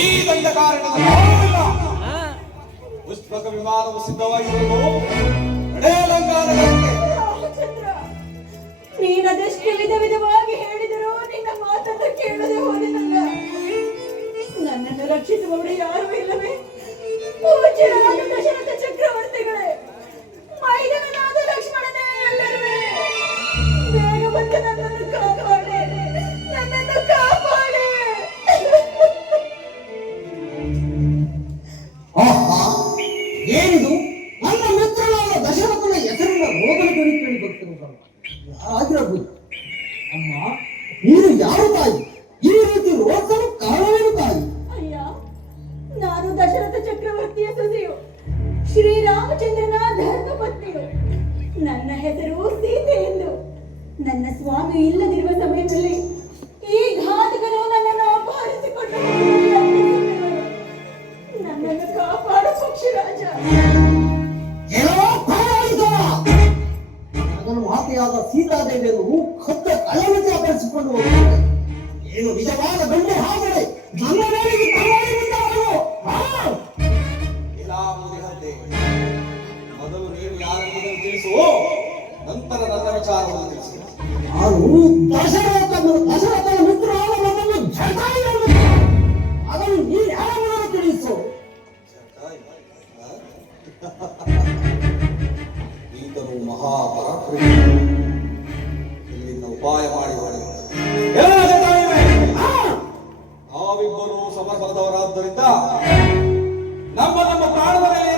ಈ ದಂಡ ಕಾರಣ ಪುಷ್ಪಕ ವಿಮಾನವು ಸಿದ್ಧವಾಗಿರುವುದು ನೀನದೆಷ್ಟು ವಿಧ ವಿಧವಾಗಿ ಹೇಳಿದರೂ ನಿನ್ನ ಮಾತನ್ನು ಕೇಳದೆ ಹೋದೆನಲ್ಲ. ನನ್ನನ್ನು ರಕ್ಷಿಸುವವರು ಯಾರೂ ಇಲ್ಲವೇ? ಪೂಜ್ಯರಾದ ದಶರಥ ಚಕ್ರವರ್ತಿಗಳೇ, ಮೈದವನಾದ ಲಕ್ಷ್ಮಣನೇ ಎಲ್ಲರುವೆ, ಬೇಗ ಬಂದು ನನ್ನನ್ನು ಕಾಪಾಡಿ, ನನ್ನನ್ನು ಕಾಪಾಡಿ. ಏನಿದು? ನನ್ನ ಮಿತ್ರನಾದ ದಶರಥನ ಹೆಸರಿನ ರೋಗದ ಗಡಿ ಕೇಳಿ ಬರ್ತಿರುವುದಲ್ಲ, ಯಾರಾಗಿರಬಹುದು? ಅಮ್ಮ, ನೀನು ಯಾರು ತಾಯಿ? ಈ ರೀತಿ ರೋಗದ ಕಾರಣವೇನು ತಾಯಿ? ಅಯ್ಯ, ನಾನು ದಶರಥ ಚಕ್ರವರ್ತಿಯ ಸೊಸೆಯು, ಶ್ರೀರಾಮಚಂದ್ರನ ಧರ್ಮಪತ್ನಿಯು. ನನ್ನ ಹೆಸರು ಸೀತೆ ಎಂದು. ನನ್ನ ಸ್ವಾಮಿ ಇಲ್ಲದಿರುವ ಸಮಯದಲ್ಲಿ ಈ ಘಾತಕನು ನನ್ನನ್ನು ಅಪಹರಿಸಿಕೊಂಡು ನನ್ನನ್ನು ಕಾಪಾಡು ಪಕ್ಷಿರಾಜ. ಅದನ್ನು ಮಾತೆಯಾದ ಸೀತಾದೇವಿಯನ್ನು ಕದ್ದ ಕಳ್ಳನಂತೆ ಅಪಹರಿಸಿಕೊಂಡು ಹೋಗುತ್ತದೆ. ಏನು ನಿಜವಾದ ಗಂಡು ಹಾಗಡೆ ನನ್ನ ಮೇಲಿಗೆ ಮೊದಲು ನೀನು ಯಾರನ್ನು ತಿಳಿಸು, ನಂತರ ನನ್ನ ವಿಚಾರವನ್ನು ತಿಳಿಸು. ನಾನು ದಶರಥನ ಮಿತ್ರನಾದ ನನ್ನನ್ನು ಜಟಾಯು ಅದನ್ನು ನೀನು ಯಾರನ್ನು ತಿಳಿಸು. ಈತನು ಮಹಾಪರಾಕ್ರಮಿ. ಇಲ್ಲಿಂದ ಉಪಾಯ ಮಾಡಿ ನಾವಿಬ್ಬರು ಸಮರ್ಪದವರಾದ್ದರಿಂದ ನಮ್ಮ ನಮ್ಮ ಪ್ರಾಣದ ಮೇಲೆ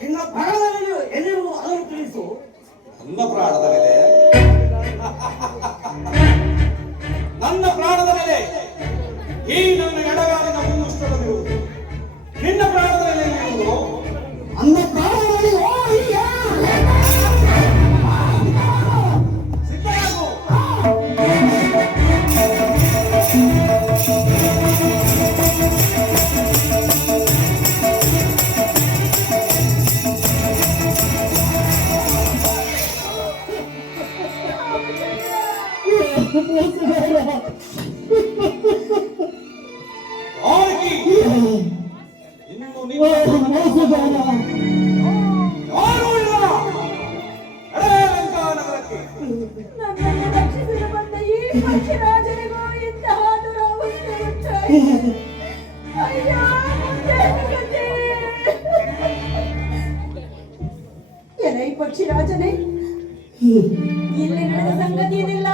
ನಿನ್ನ ಪ್ರಾಣದಲ್ಲಿ ಎಲ್ಲಿರುವ ಅದನ್ನು ತಿಳಿಸು. ನನ್ನ ಪ್ರಾಣದ ಮೇಲೆ ನನ್ನ ಪ್ರಾಣದ ಮೇಲೆ ಈ ನನ್ನ ಎಡಗಾಲಿನ ಮುಂದುಷ್ಟವಿರುವುದು. ನಿನ್ನ ಪ್ರಾಣದ ಮೇಲೆ ಇರುವುದು ನನ್ನ ಪ್ರಾಣದಲ್ಲಿ ಸಿದ್ಧರಾಗು. ಯಾರೂ ಇಲ್ಲ ಲಂಕಾನಗರಕ್ಕೆ. ನನ್ನನ್ನು ರಕ್ಷಿಸಲು ಬಂದ ಈ ಪಕ್ಷಿರಾಜನಿಗೂ ಇಂತಹ ದುರವಸ್ಥೆ ಉಂಟಾಯಿತು. ಅಯ್ಯೋ, ಮುಂದೇನು ಗತಿ? ಎಲೈ ಪಕ್ಷಿರಾಜನೇ, ಇಲ್ಲಿ ನಡೆದ ಸಂಗತಿಯನ್ನೆಲ್ಲ